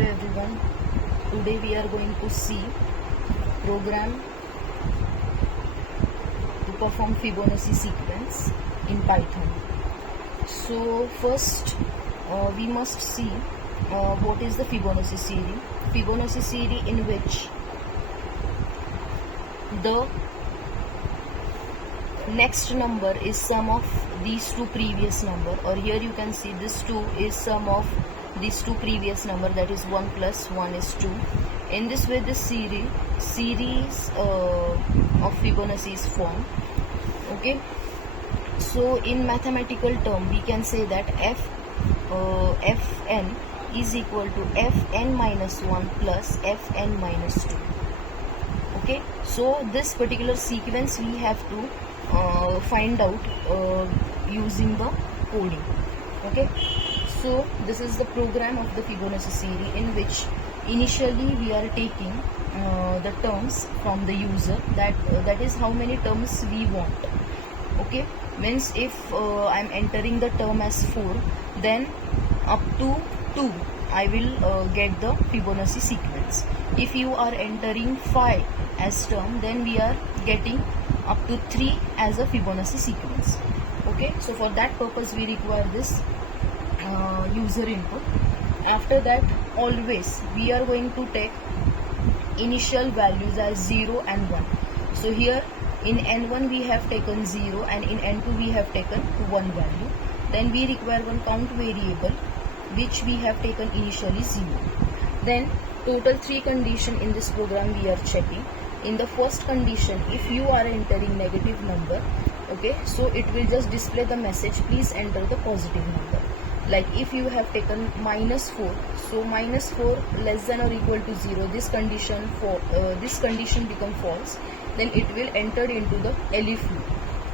Hello everyone. Today we are going to see program to perform Fibonacci sequence in Python. So first we must see what is the Fibonacci series. Fibonacci series in which the next number is sum of these two previous number, or here you can see this 2 is sum of these two previous number, that is 1 plus 1 is 2. In this way this series of Fibonacci is formed. Okay, so in mathematical term we can say that fn is equal to fn minus 1 plus fn minus 2. Okay, so this particular sequence we have to find out using the coding. Okay, so this is the program of the Fibonacci series in which initially we are taking the terms from the user, that is how many terms we want. Okay, means if I am entering the term as 4, then up to 2 I will get the Fibonacci sequence. If you are entering 5 as term, then we are getting up to 3 as a Fibonacci sequence. Okay, so for that purpose we require this user input. After that, always we are going to take initial values as 0 and 1. So here in n1 we have taken 0 and in n2 we have taken 1 value. Then we require one count variable which we have taken initially 0. Then total 3 condition in this program we are checking. In the first condition, if you are entering negative number, okay, so it will just display the message please enter the positive number. Like if you have taken minus 4, so minus 4 less than or equal to 0, this condition become false, then it will enter into the elif loop.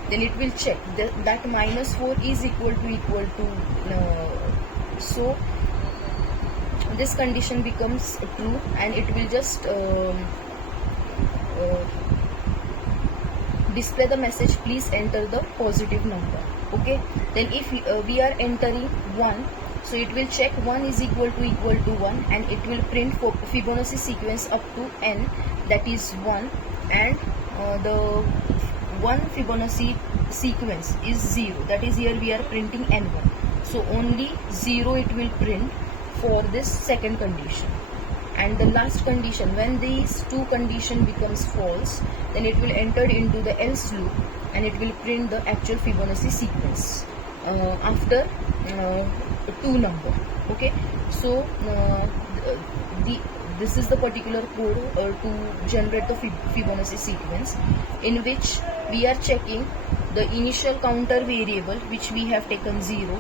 Then it will check that minus 4 is equal to so this condition becomes true and it will just display the message please enter the positive number. Okay, then if we are entering 1, so it will check 1 is equal to 1 and it will print for Fibonacci sequence up to n, that is 1, and the one Fibonacci sequence is 0, that is here we are printing n1, so only 0 it will print for this second condition. And the last condition, when these two condition becomes false, then it will enter into the else loop and it will print the actual Fibonacci sequence after 2 number. Okay, so this is the particular code to generate the Fibonacci sequence, in which we are checking the initial counter variable which we have taken 0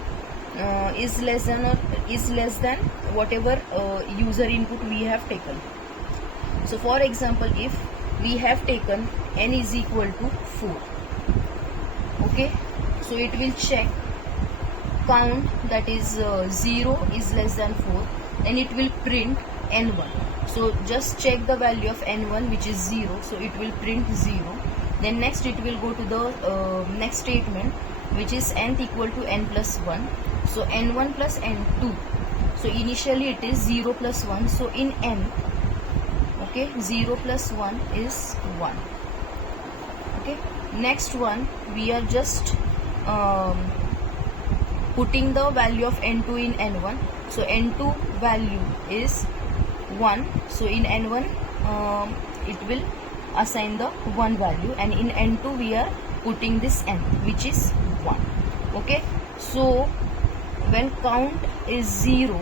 is less than whatever user input we have taken. So for example, if we have taken n is equal to 4, okay, so it will check count, that is 0 is less than 4, and it will print n1. So just check the value of n1 which is 0, so it will print 0. Then next it will go to the next statement which is nth equal to n plus 1. So n1 plus n2. So initially it is 0 plus 1. So in n, okay, 0 plus 1 is 1. Okay. Next one, we are just putting the value of n2 in n1. So n2 value is 1. So in n1 it will assign the 1 value, and in n2 we are putting this n which is 1. Okay. So when count is 0,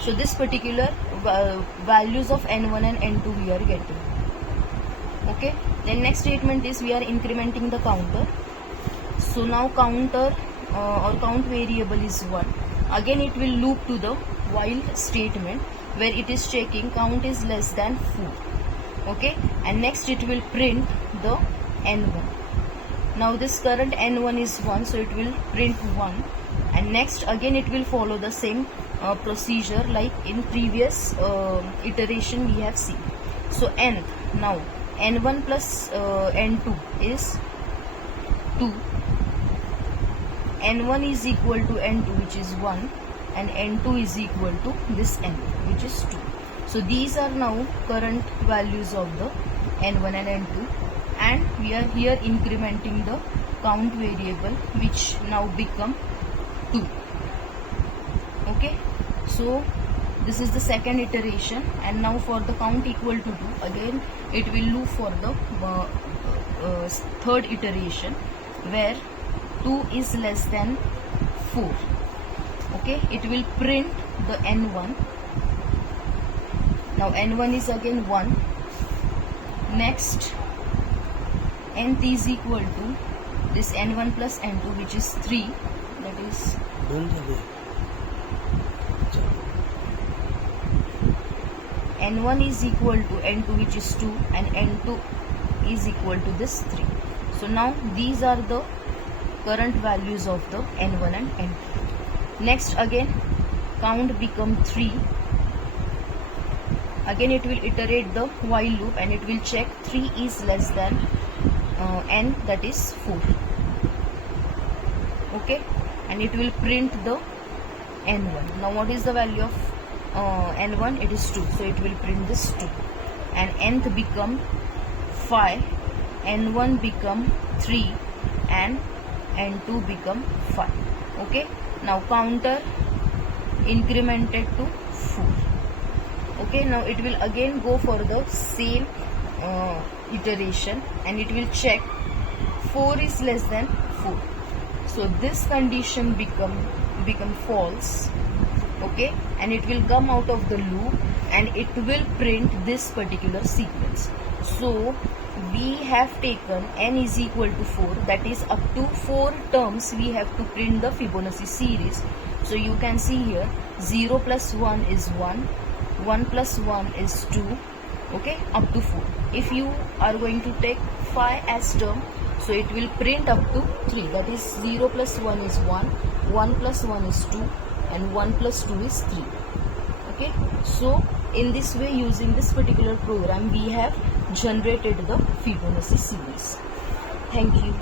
so this particular values of n1 and n2 we are getting. Okay, then next statement is we are incrementing the counter. So now counter or count variable is 1. Again it will loop to the while statement where it is checking count is less than 4. Okay, and next it will print the n1. Now this current n1 is 1, so it will print 1, and next again it will follow the same procedure like in previous iteration we have seen. So nth, now n1 plus n2 is 2, n1 is equal to n2 which is 1, and n2 is equal to this n, which is 2. So these are now current values of the n1 and n2, and we are here incrementing the count variable, which now become 2. Okay, so this is the second iteration, and now for the count equal to 2, again it will loop for the third iteration where 2 is less than 4. Okay, it will print the n1. Now n1 is again 1. Next, nth is equal to this n1 plus n2, which is 3. That is n1 is equal to n2, which is 2, and n2 is equal to this 3. So now these are the current values of the n1 and n2. Next, again count become 3. Again it will iterate the while loop, and it will check 3 is less than n, that is 4. Okay, and it will print the n1. Now what is the value of n1? It is 2, so it will print this 2, and nth become 5, n1 become 3, and n2 become 5. Okay, now counter incremented to 4. Okay, now it will again go for the same iteration, and it will check 4 is less than 4. So this condition become false. Okay, and it will come out of the loop, and it will print this particular sequence. So we have taken n is equal to 4, that is up to 4 terms we have to print the Fibonacci series. So you can see here 0 plus 1 is 1, 1 plus 1 is 2, okay, up to 4. If you are going to take 5 as term, so it will print up to 3, that is 0 plus 1 is 1, 1 plus 1 is 2, and 1 plus 2 is 3. Okay, so in this way, using this particular program, we have generated the Fibonacci series. Thank you.